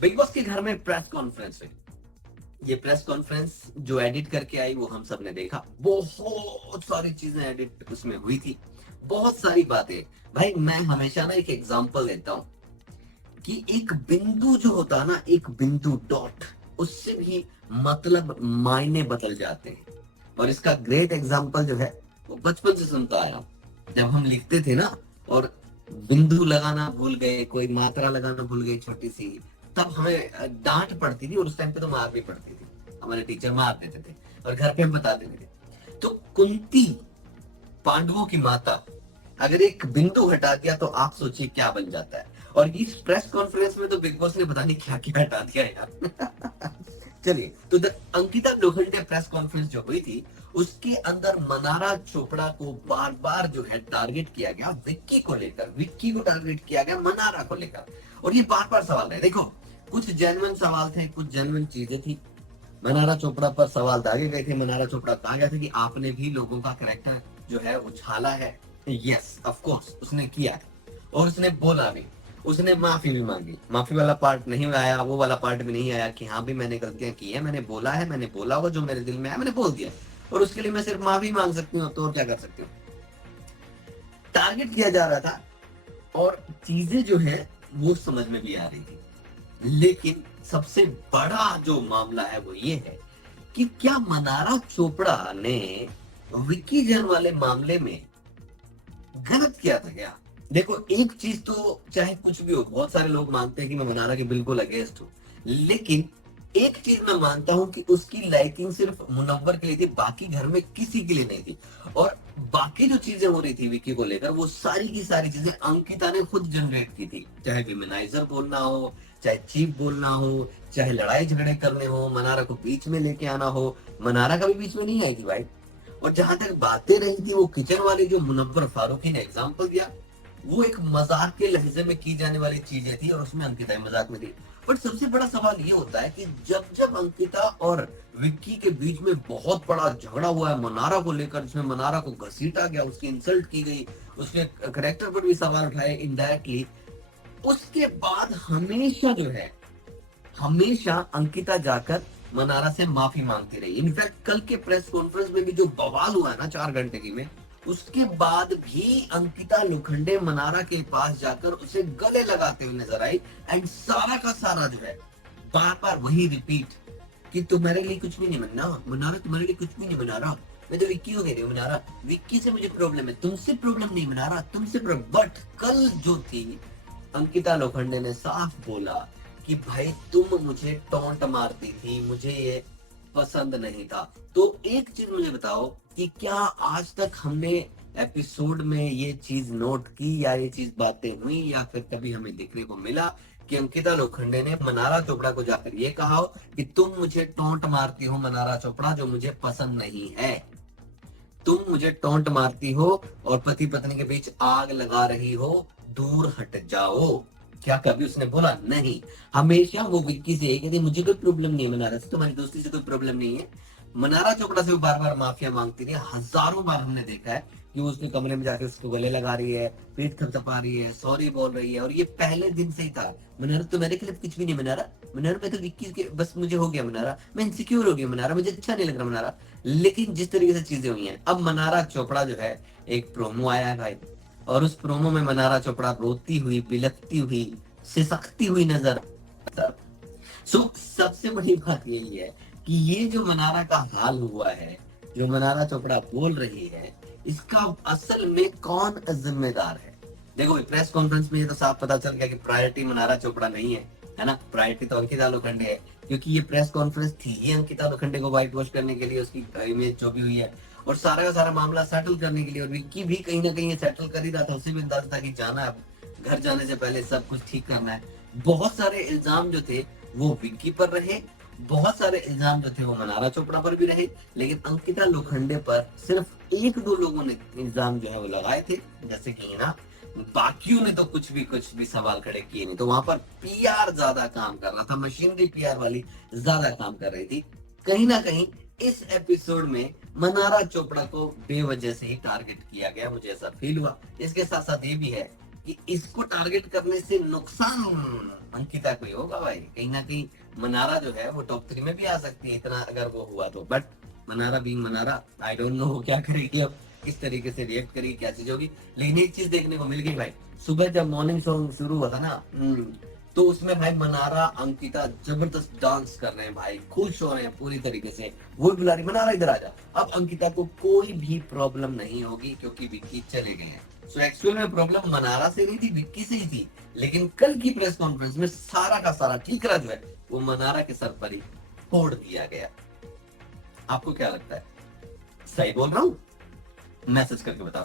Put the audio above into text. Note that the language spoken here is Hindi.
बिग बॉस के घर में प्रेस कॉन्फ्रेंस हुई। ये प्रेस कॉन्फ्रेंस जो एडिट करके आई वो हम सब ने देखा। बहुत सारी चीजें एडिट उसमें हुई थी, बहुत सारी बातें। भाई मैं हमेशा ना एक एग्जांपल देता हूँ कि एक बिंदु जो होता है ना, एक बिंदु डॉट, उससे भी मतलब मायने बदल जाते हैं। और इसका ग्रेट एग्जांपल जो है वो बचपन से सुनता आया हूं। जब हम लिखते थे ना और बिंदु लगाना भूल गए, कोई मात्रा लगाना भूल गई छोटी सी, तब हमें डांट पड़ती थी और उस टाइम पे तो मार भी पड़ती थी। हमारे टीचर मार देते थे और घर पे हम बता देते थे। तो कुंती, पांडवों की माता, अगर एक बिंदु हटा दिया तो आप सोचिए क्या बन जाता है। और इस प्रेस कॉन्फ्रेंस में तो बिग बॉस ने पता नहीं क्या क्या हटा दिया यार। चलिए, तो अंकिता लोखंडे प्रेस कॉन्फ्रेंस जो हुई थी उसके अंदर मनारा चोपड़ा को बार बार जो है टारगेट किया गया, विक्की को लेकर, विक्की को टारगेट किया गया मनारा को लेकर। और ये बार बार सवाल है, देखो कुछ जेन्युइन सवाल थे, कुछ जेन्युइन चीजें थी। मनारा चोपड़ा पर सवाल दागे गए थे। मनारा चोपड़ा कहा गया था कि आपने भी लोगों का करेक्टर जो है उछाला है। यस ऑफ कोर्स उसने किया है और उसने बोला भी, उसने माफी भी मांगी। माफी वाला पार्ट नहीं आया, वो वाला पार्ट भी नहीं आया कि हाँ भी मैंने गलतियां की है, मैंने बोला है, मैंने बोला होगा जो मेरे दिल में आया मैंने बोल दिया, और उसके लिए मैं सिर्फ माफी मांग सकती हूँ, तो और क्या कर सकती हूँ। टारगेट किया जा रहा था और चीजें जो है वो समझ में भी आ रही थी। लेकिन सबसे बड़ा जो मामला है वो ये है कि क्या मनारा चोपड़ा ने विक्की जैन वाले मामले में गलत किया था क्या। देखो एक चीज तो चाहे कुछ भी हो, बहुत सारे लोग मानते हैं कि मैं मनारा के बिल्कुल अगेंस्ट हूँ, लेकिन एक चीज मैं मानता हूँ कि उसकी लाइकिंग सिर्फ मुनव्वर के लिए थी, बाकी घर में किसी के लिए नहीं थी। और बाकी जो चीजें हो रही थी विक्की को लेकर, वो सारी की सारी चीजें अंकिता ने खुद जनरेट की थी। चाहे विमेनाइजर बोलना हो, चाहे चीफ बोलना हो, चाहे लड़ाई झगड़े करने हो, मनारा को बीच में लेके आना हो, मनारा कभी बीच में नहीं आई थी भाई। और जहां तक बातें रही थी, वो किचन वाली जो मुनव्वर फारूकी ने एग्जाम्पल दिया, वो एक मजाक के लहजे में की जाने वाली चीजें थी और उसमें अंकिता मजाक में थी। बट सबसे बड़ा सवाल ये होता है कि जब जब अंकिता और विक्की के बीच में बहुत बड़ा झगड़ा हुआ है मनारा को लेकर, जिसमें मनारा को घसीटा गया, उसकी इंसल्ट की गई, उसके करेक्टर पर भी सवाल उठाए इनडायरेक्टली, उसके बाद हमेशा जो है, हमेशा अंकिता जाकर मनारा से माफी मांगती रही। इनफैक्ट कल के प्रेस कॉन्फ्रेंस में भी जो बवाल हुआ है ना 4 घंटे की में, उसके बाद भी अंकिता लोखंडे मनारा के पास जाकर उसे गले लगाते हुए नजर आई। एंड सारा का सारा जो है बार बार वही रिपीट कि तुम्हारे लिए कुछ भी नहीं बनना मनारा, तुम्हारे लिए कुछ भी नहीं बना रहा, मैं तो विक्की को कह रही हूँ मनारा, विक्की से मुझे प्रॉब्लम है, तुमसे प्रॉब्लम नहीं बना रहा, तुमसे प्रॉब्लम। बट कल जो थी, अंकिता लोखंडे ने साफ बोला कि भाई तुम मुझे टोंट मारती थी, मुझे ये पसंद नहीं था। तो एक चीज मुझे बताओ कि क्या आज तक हमने एपिसोड में ये चीज नोट की, या ये चीज बातें हुई, या फिर कभी हमें देखने को मिला कि अंकिता लोखंडे ने मनारा चोपड़ा को जाकर ये कहा हो कि तुम मुझे टोंट मारती हो मनारा चोपड़ा, जो मुझे पसंद नहीं है, तुम मुझे टोंट मारती हो और पति पत्नी के बीच आग लगा रही हो, दूर हट जाओ। क्या कभी उसने बोला? नहीं। हमेशा वो विक्की से यही कहती मुझे कोई प्रॉब्लम नहीं है मनारा से, तुम्हारी दोस्ती से कोई प्रॉब्लम नहीं है। मनारा चोपड़ा से वो बार बार माफिया मांगती रही। हजारों बार हमने देखा है कि वो उसके कमरे में जाके उसको गले लगा रही है, पीठ थपथपा रही है, सॉरी बोल रही है। और ये पहले दिन से ही था। मनारा तो मेरे खिलाफ कुछ भी नहीं, मनारा मनारा मैं तो विक्की के बस मुझे हो गया मनारा, मैं इनसिक्योर हो गया मनारा, मुझे अच्छा नहीं लग रहा मनारा। लेकिन जिस तरीके से चीजें हुई हैं, अब मनारा चोपड़ा जो है, एक प्रोमो आया है भाई, और उस प्रोमो में मनारा चोपड़ा रोती हुई, बिलखती हुई, सिसकती हुई नजर। सो सबसे बड़ी बात यही है कि ये जो मनारा का हाल हुआ है, जो मनारा चोपड़ा बोल रही है, इसका असल में कौन जिम्मेदार है। देखो प्रेस कॉन्फ्रेंस में ये तो साफ पता चल गया कि प्रायोरिटी मनारा चोपड़ा नहीं है ना, प्रायोरिटी तो अंकिता लोखंडे है। क्योंकि ये प्रेस कॉन्फ्रेंस थी ये अंकिता लोखंडे को व्हाइट वॉश करने के लिए, उसकी इमेज जो भी हुई है, और सारा का सारा मामला सेटल करने के लिए। और विक्की भी कहीं ना कहीं सेटल कर ही रहा था, उसे भी अंदाजा था कि जाना है, घर जाने से पहले सब कुछ ठीक करना है। बहुत सारे इल्जाम जो थे वो विक्की पर रहे, बहुत सारे इल्जाम जो थे वो मनारा चोपड़ा पर भी रहे, लेकिन अंकिता लोखंडे पर सिर्फ एक दो लोगों ने इल्जाम जो है वो लगाए थे, जैसे कि ना, बाकियों ने तो कुछ भी सवाल खड़े किए नहीं। तो वहां पर पीआर ज्यादा काम कर रहा था, मशीनरी पीआर वाली ज्यादा काम कर रही थी। कहीं ना कहीं इस एपिसोड में मनारा चोपड़ा को बेवजह से ही टारगेट किया गया, मुझे ऐसा फील हुआ। इसके साथ साथ ये भी है कि इसको टारगेट करने से नुकसान अंकिता को ही होगा भाई। कहीं ना कहीं मनारा जो है वो टॉप 3 में भी आ सकती है इतना अगर वो हुआ तो, but Mannara being Mannara, I don't know वो क्या करेगी अब, किस तरीके से रिएक्ट करेगी, क्या चीज होगी। लेकिन एक चीज देखने को मिल गई भाई, सुबह जब मॉर्निंग शो शुरू हुआ था ना, तो उसमें भाई मनारा अंकिता जबरदस्त डांस कर रहे हैं भाई, खुश हो रहे हैं पूरी तरीके से। वो भी बुला रही मनारा इधर आ जा। अब अंकिता को कोई भी प्रॉब्लम नहीं होगी क्योंकि विक्की चले गए हैं। सो एक्चुअल में प्रॉब्लम मनारा से नहीं थी, विक्की से ही थी। लेकिन कल की प्रेस कॉन्फ्रेंस में सारा का सारा ठीकरा जो है वो मनारा के सर पर ही फोड़ दिया गया। आपको क्या लगता है, सही बोल रहा हूँ? मैसेज करके बताओ।